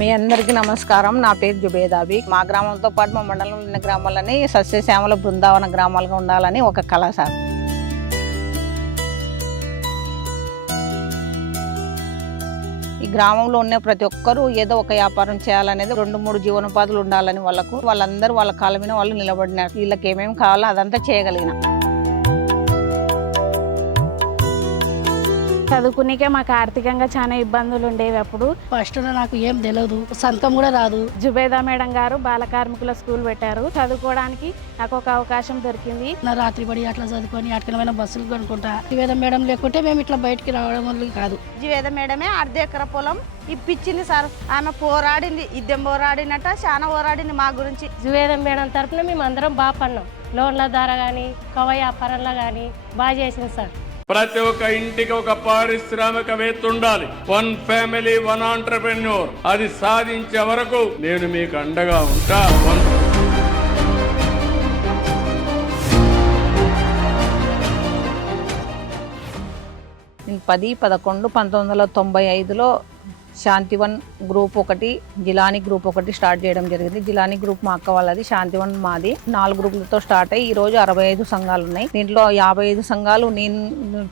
మీ అందరికీ నమస్కారం. నా పేరు జుబేదాబి. మా గ్రామంతో పాటు మా మండలంలో ఉన్న గ్రామాలని సస్యశ్యామల బృందావన గ్రామాలుగా ఉండాలని ఒక కళ సార్. ఈ గ్రామంలో ఉన్న ప్రతి ఒక్కరూ ఏదో ఒక వ్యాపారం చేయాలనేది, 2-3 జీవనోపాధులు ఉండాలని వాళ్ళందరూ వాళ్ళ కాళ్ళ మీద వాళ్ళు నిలబడినారు. వీళ్ళకి ఏమేమి కావాలో అదంతా చేయగలిగిన. చదువుకునేకే మాకు ఆర్థికంగా చాలా ఇబ్బందులు ఉండేవి. అప్పుడు ఫస్ట్ నాకు ఏం తెలియదు, సంతకం కూడా రాదు. జుబేదా మేడం గారు బాల కార్మికుల స్కూల్ పెట్టారు. చదువుకోవడానికి నాకు ఒక అవకాశం దొరికింది. నా రాత్రి పడి అట్లా చదువుకొని అటుకమైన బస్సులు కొనుక్కుంటా. జుబేదా మేడం లేకుంటే మేము ఇట్లా బయటికి రావడం వల్ల కాదు. జుబేదా మేడమే 1/2 ఎకరా పొలం ఇప్పించింది సార్. ఆమె పోరాడింది, ఇద్దెం పోరాడినట్ట, చాలా పోరాడింది మా గురించి. జుబేదా మేడం తరఫున మేము అందరం బాగా పన్నాం. లోన్ల ద్వారా కానీ కవ వ్యాపారంలో కానీ బాగా చేసింది సార్. ప్రతి ఒక్క ఇంటికి ఒక పారిశ్రామికవేత్త ఉండాలి. 1 ఫ్యామిలీ 1 ఆంటర్‌ప్రెన్యూర్. అది సాధించే వరకు నేను మీకు అండగా ఉంటా. నేను 10-11-1995లో Shantivan group 1, Jilani group 1 start చేయడం జరిగింది. జిలానీ గ్రూప్ మా అక్క వాళ్ళది, శాంతివన్ మాది. 4 గ్రూపులతో స్టార్ట్ అయ్యి ఈ రోజు 65 సంఘాలు ఉన్నాయి. దీంట్లో 55 సంఘాలు నేను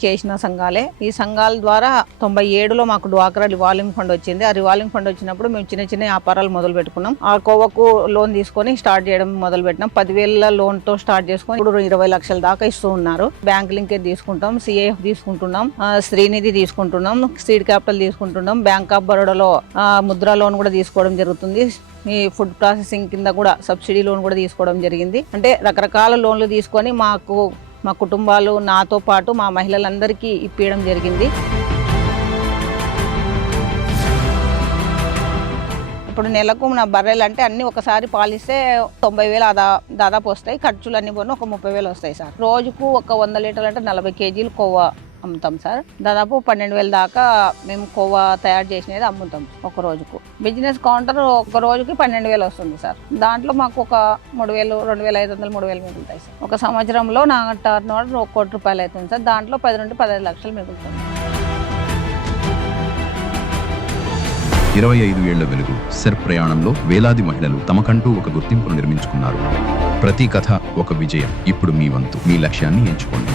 చేసిన సంఘాలే. ఈ సంఘాల ద్వారా 97లో మాకు డ్వాక్రా రివాల్వింగ్ ఫండ్ వచ్చింది. ఆ రివాల్వింగ్ ఫండ్ వచ్చినప్పుడు మేము చిన్న చిన్న వ్యాపారాలు మొదలు పెట్టుకున్నాం. ఆ కోవకు లోన్ తీసుకొని స్టార్ట్ చేయడం మొదలు పెట్టినాం. 10,000 లోన్తో స్టార్ట్ చేసుకొని ఇప్పుడు 20 లక్షల దాకా ఇస్తూ ఉన్నారు. బ్యాంక్ లింకేజ్ తీసుకుంటాం, సిఐఎఫ్ తీసుకుంటున్నాం, శ్రీనిధి తీసుకుంటున్నాం, సీడ్ క్యాపిటల్ తీసుకుంటున్నాం, బ్యాంక్ ఆఫ్ బరోడాలో ముద్రా లోన్ కూడా తీసుకోవడం జరుగుతుంది. ఈ ఫుడ్ ప్రాసెసింగ్ కింద కూడా సబ్సిడీ లోన్ కూడా తీసుకోవడం జరిగింది. అంటే రకరకాల లోన్లు తీసుకొని మా కుటుంబాలు, నాతో పాటు మా మహిళలందరికీ ఇప్పించడం జరిగింది. ఇప్పుడు నెలకు నా బర్రెలు అంటే అన్ని ఒకసారి పాలిస్తే 90,000 దాదాపు వస్తాయి. ఖర్చులు అన్ని పోను ఒక 30,000 వస్తాయి సార్. రోజుకు ఒక 100 లీటర్లు అంటే 40 కేజీలు కొవ్వ అమ్ముతాం సార్. దాదాపు 12,000 దాకా మేము కొవ్వ తయారు చేసినది అమ్ముతాం ఒక రోజుకు. బిజినెస్ కౌంటర్ ఒక రోజుకి 12,000 వస్తుంది సార్. దాంట్లో మాకు ఒక 3,000, 2,500, 3,000 మిగులుతాయి సార్. ఒక సంవత్సరంలో నా టర్న్ ఓవర్ 1 కోటి రూపాయలు అవుతుంది సార్. దాంట్లో 10 నుండి 15 లక్షలు మిగులుతుంది. 25 ఏళ్ల వెలుగు సెర్ ప్రయాణంలో వేలాది మహిళలు తమకంటూ ఒక గుర్తింపును నిర్మించుకున్నారు. ప్రతి కథ ఒక విజయం. ఇప్పుడు మీ వంతు. మీ లక్ష్యాన్ని ఎంచుకోండి.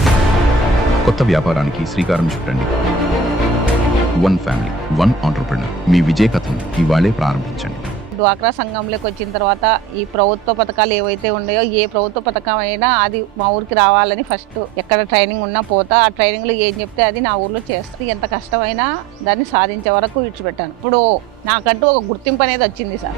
కొత్త వ్యాపారానికి శ్రీకారం చుట్టండి. 1 ఫ్యామిలీ 1 ఆంటర్‌ప్రెన్యూర్. మీ విజయ కథను ఇవాళే ప్రారంభించండి. డ్వాక్రా సంఘంలోకి వచ్చిన తర్వాత ఈ ప్రభుత్వ పథకాలు ఏవైతే ఉన్నాయో, ఏ ప్రభుత్వ పథకం అయినా అది మా ఊరికి రావాలని ఫస్ట్ ఎక్కడ ట్రైనింగ్ ఉన్నా పోతా. ఆ ట్రైనింగ్లో ఏం చెప్తే అది నా ఊర్లో చేస్తుంది. ఎంత కష్టమైనా దాన్ని సాధించే వరకు విడిచిపెట్టాను. ఇప్పుడు నాకంటూ ఒక గుర్తింపు అనేది వచ్చింది సార్.